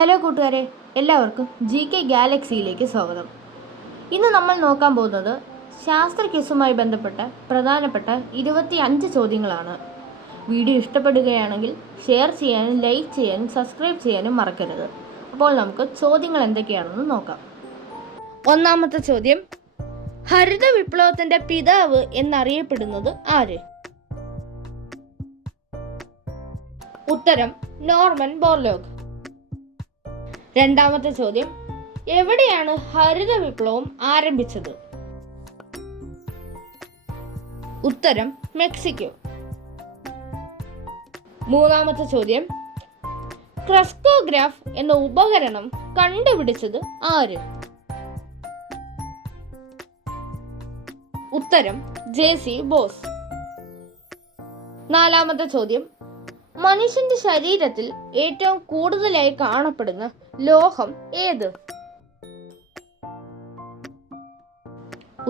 Hello കൂട്ടുകാരെ, എല്ലാവർക്കും GK ഗാലക്സിയിലേക്ക് സ്വാഗതം. ഇന്ന് നമ്മൾ നോക്കാൻ പോകുന്നത് ശാസ്ത്ര ക്വിസുമായി ബന്ധപ്പെട്ട പ്രധാനപ്പെട്ട 25 ചോദ്യങ്ങളാണ്. വീഡിയോ ഇഷ്ടപ്പെടുകയാണെങ്കിൽ ഷെയർ ചെയ്യാനും ലൈക്ക് ചെയ്യാനും സബ്സ്ക്രൈബ് ചെയ്യാനും മറക്കരുത്. അപ്പോൾ നമുക്ക് ചോദ്യങ്ങൾ എന്തൊക്കെയാണെന്ന് നോക്കാം. ഒന്നാമത്തെ ചോദ്യം, ഹരിത വിപ്ലവത്തിന്റെ പിതാവ് എന്നറിയപ്പെടുന്നത് ആര്? ഉത്തരം നോർമൻ ബോർലോഗ്. രണ്ടാമത്തെ ചോദ്യം, എവിടെയാണ് ഹരിത വിപ്ലവം ആരംഭിച്ചത്? ഉത്തരം മെക്സിക്കോ. മൂന്നാമത്തെ ചോദ്യം, ക്രെസ്കോഗ്രാഫ് എന്ന ഉപകരണം കണ്ടുപിടിച്ചത് ആര്? ഉത്തരം JC ബോസ്. നാലാമത്തെ ചോദ്യം, മനുഷ്യന്റെ ശരീരത്തിൽ ഏറ്റവും കൂടുതലായി കാണപ്പെടുന്ന ലോഹം ഏത്?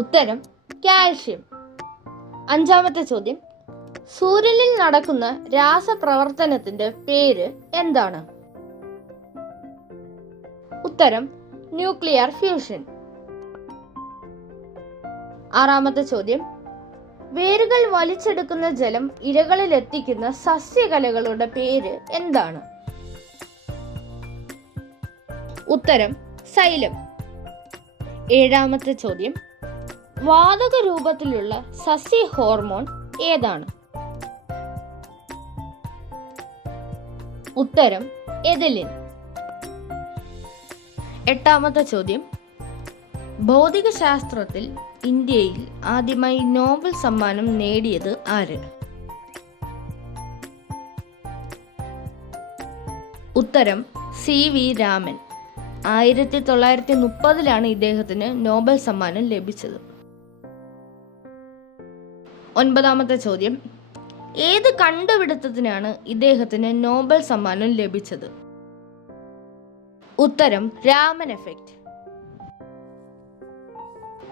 ഉത്തരം കാൽഷ്യം. അഞ്ചാമത്തെ ചോദ്യം, സൂര്യനിൽ നടക്കുന്ന രാസപ്രവർത്തനത്തിന്റെ പേര് എന്താണ്? ഉത്തരം ന്യൂക്ലിയർ ഫ്യൂഷൻ. ആറാമത്തെ ചോദ്യം, വേരുകൾ വലിച്ചെടുക്കുന്ന ജലം ഇലകളിൽ എത്തിക്കുന്ന സസ്യകലകളുടെ പേര് എന്താണ്? ഉത്തരം സൈലം. ഏഴാമത്തെ ചോദ്യം, വാതക രൂപത്തിലുള്ള സസ്യ ഹോർമോൺ ഏതാണ്? ഉത്തരം എഥിലിൻ. എട്ടാമത്തെ ചോദ്യം, ഭൗതികശാസ്ത്രത്തിൽ ഇന്ത്യയിൽ ആദ്യമായി നോബൽ സമ്മാനം നേടിയത് ആര്? ഉത്തരം CV രാമൻ. 1930 ഇദ്ദേഹത്തിന് നോബൽ സമ്മാനം ലഭിച്ചത്. ഒൻപതാമത്തെ ചോദ്യം, ഏത് കണ്ടുപിടുത്തത്തിനാണ് ഇദ്ദേഹത്തിന് നോബൽ സമ്മാനം ലഭിച്ചത്? ഉത്തരം രാമൻ എഫക്റ്റ്.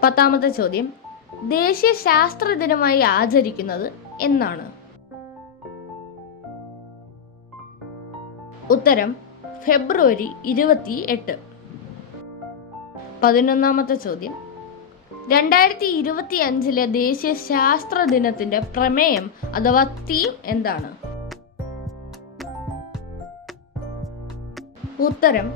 പത്താമത്തെ ചോദ്യം, ദേശീയ ശാസ്ത്ര ദിനമായി ആചരിക്കുന്നത് എന്നാണ്? ഉത്തരം ഫെബ്രുവരി 28. 11ാമത്തെ ചോദ്യം, 2025 ദേശീയ ശാസ്ത്ര ദിനത്തിന്റെ പ്രമേയം അഥവാ തീം എന്താണ്? ഉത്തരം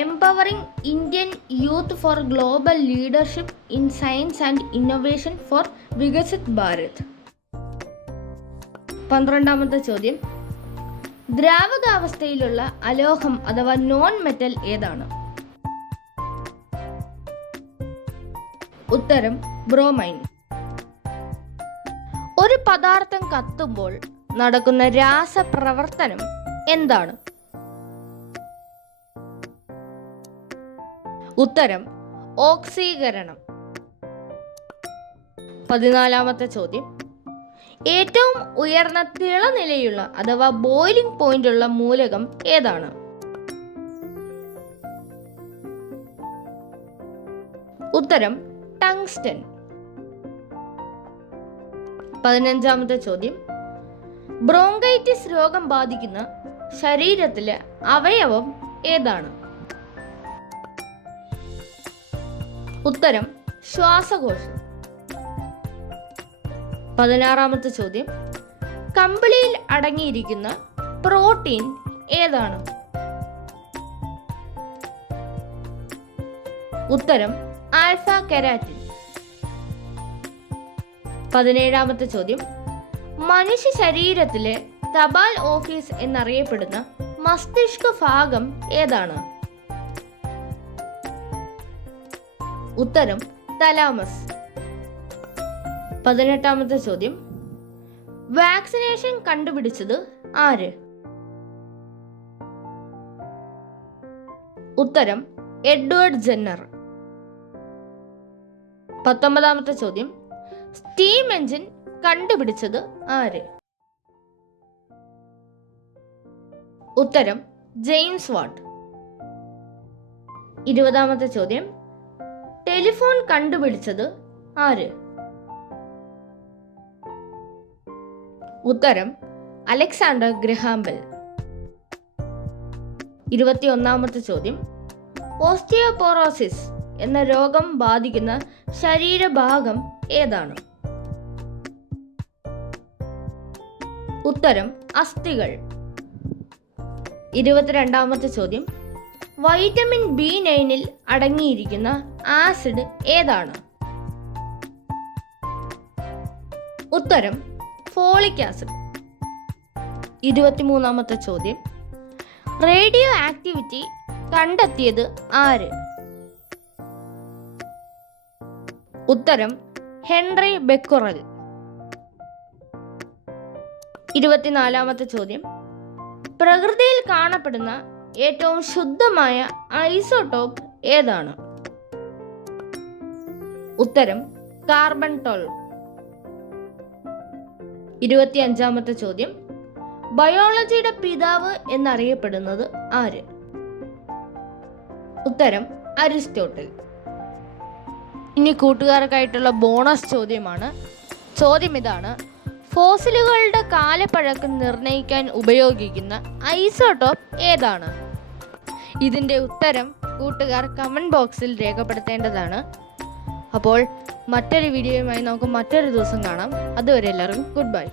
empowering Indian youth for global leadership in science and innovation for Viksit Bharat. 12ാമത്തെ ചോദ്യം, ദ്രാവകാവസ്ഥയിലുള്ള അലോഹം അഥവാ നോൺ മെറ്റൽ ഏതാണ്? ഉത്തരം ബ്രോമൈൻ. ഒരു പദാർത്ഥം കത്തുമ്പോൾ നടക്കുന്ന രാസപ്രവർത്തനം എന്താണ്? ഉത്തരം ഓക്സീകരണം. 14ാമത്തെ ചോദ്യം, ഏറ്റവും ഉയർന്ന തിളനിലയുള്ള അഥവാ ബോയിലിംഗ് പോയിന്റ് ഉള്ള മൂലകം ഏതാണ്? ഉത്തരം ടങ്സ്റ്റൺ. 15ാമത്തെ ചോദ്യം, ബ്രോങ്കൈറ്റിസ് രോഗം ബാധിക്കുന്ന ശരീരത്തിലെ അവയവം ഏതാണ്? ഉത്തരം ശ്വാസകോശം. 16ാമത്തെ ചോദ്യം, കമ്പിളിയിൽ അടങ്ങിയിരിക്കുന്ന പ്രോട്ടീൻ ഏതാണ്? ഉത്തരം ആൽഫ കെരാറ്റിൻ. 17ാമത്തെ ചോദ്യം, മനുഷ്യ ശരീരത്തിലെ തപാൽ ഓഫീസ് എന്നറിയപ്പെടുന്ന മസ്തിഷ്ക ഭാഗം ഏതാണ്? ഉത്തരം തലാമസ്. 18ാമത്തെ ചോദ്യം, വാക്സിനേഷൻ കണ്ടുപിടിച്ചത് ആര്? ഉത്തരം എഡ്വേർഡ് ജെന്നർ. 19ാമത്തെ ചോദ്യം, സ്റ്റീം എഞ്ചിൻ കണ്ടുപിടിച്ചത് ആര്? ഉത്തരം ജെയിംസ് വാട്ട്. 20ാമത്തെ ചോദ്യം, ടെലിഫോൺ കണ്ടുപിടിച്ചത് ആര്? ഉത്തരം അലക്സാണ്ടർ ഗ്രഹാം ബെൽ. 21ാമത്തെ ചോദ്യം, ഓസ്റ്റിയോപോറോസിസ് എന്ന രോഗം ബാധിക്കുന്ന ശരീരഭാഗം ഏതാണ്? ഉത്തരം അസ്ഥികൾ. 22ാമത്തെ ചോദ്യം, വൈറ്റമിൻ B9 അടങ്ങിയിരിക്കുന്ന ആസിഡ് ഏതാണ്? ഉത്തരം ഫോളിക് ആസിഡ്. 23ാമത്തെ ചോദ്യം, റേഡിയോ ആക്ടിവിറ്റി കണ്ടെത്തിയത് ആര്? ഉത്തരം ഹെൻറി ബെക്കുറൽ. 24ാമത്തെ ചോദ്യം, പ്രകൃതിയിൽ കാണപ്പെടുന്ന ഏറ്റവും ശുദ്ധമായ ഐസോടോപ്പ് ഏതാണ്? ഉത്തരം കാർബൺ 12. 25ാമത്തെ ചോദ്യം, ബയോളജിയുടെ പിതാവ് എന്നറിയപ്പെടുന്നത് ആര്? ഉത്തരം അരിസ്റ്റോട്ടിൽ. ഇനി കൂട്ടുകാർക്കായിട്ടുള്ള ബോണസ് ചോദ്യമാണ്. ചോദ്യം ഇതാണ്, ഫോസിലുകളുടെ കാലപ്പഴക്കം നിർണ്ണയിക്കാൻ ഉപയോഗിക്കുന്ന ഐസോടോപ്പ് ഏതാണ്? ഇതിൻ്റെ ഉത്തരം കൂട്ടുകാർ കമൻറ്റ് ബോക്സിൽ രേഖപ്പെടുത്തേണ്ടതാണ്. അപ്പോൾ മറ്റൊരു വീഡിയോയുമായി നമുക്ക് മറ്റൊരു ദിവസം കാണാം. അതുവരെ എല്ലാവർക്കും ഗുഡ് ബൈ.